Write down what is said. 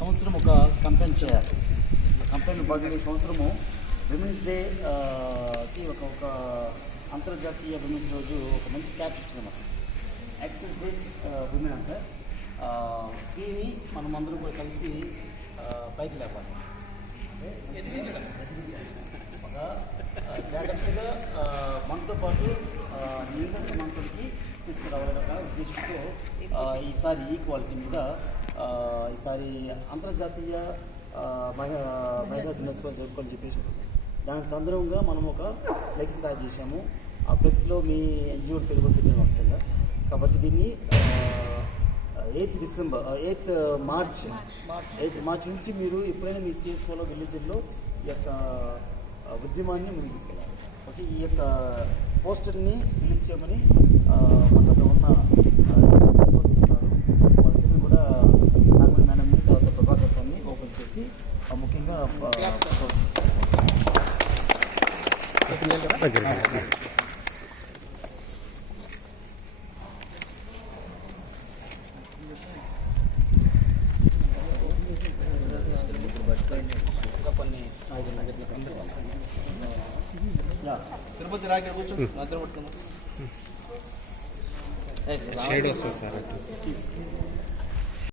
సంవత్సరం ఒక కంపెయిన్ చేయాలి. కంపెయిన్ భాగంగా ఈ సంవత్సరము విమెన్స్ డే కి ఒక అంతర్జాతీయ విమెన్స్ రోజు ఒక మంచి క్యాప్ ఇచ్చిందన్నమాట. యాక్సెస్ విమెన్ అంటే స్త్రీని మనం అందరం కూడా కలిసి పైకి లేపాలి, ఒక జాగ్రత్తగా మనతో పాటు లింగ సమానతకి తీసుకురావాలనే ఉద్దేశంతో ఈసారి ఈక్వాలిటీ మీద ఈసారి అంతర్జాతీయ మహిళా దినోత్సవం జరుపుకోవాలని చెప్పేసి దాని సందర్భంగా మనం ఒక ఫ్లెక్స్ తయారు చేశాము. ఆ ఫ్లెక్స్లో మీ ఎన్జిఓ పేరు కూడా పెట్టిన వక్తంగా. కాబట్టి దీన్ని 8 మార్చ్ నుంచి మీరు ఎప్పుడైనా మీ సిఎస్ఓలో విలేజ్లో ఈ యొక్క ఉద్యమాన్ని ముందుకు తీసుకెళ్ళాలి. ఓకే, ఈ యొక్క పోస్టర్ని రిలీజ్ చేయమని మన దగ్గర ఉన్న వాళ్ళందరూ కూడా నాగమణి మేడంని తర్వాత ప్రభాకర్ సార్ని ఓపెన్ చేసి ముఖ్యంగా తిరుపతి రాకెట్ కూర్చో పట్టుకున్నా.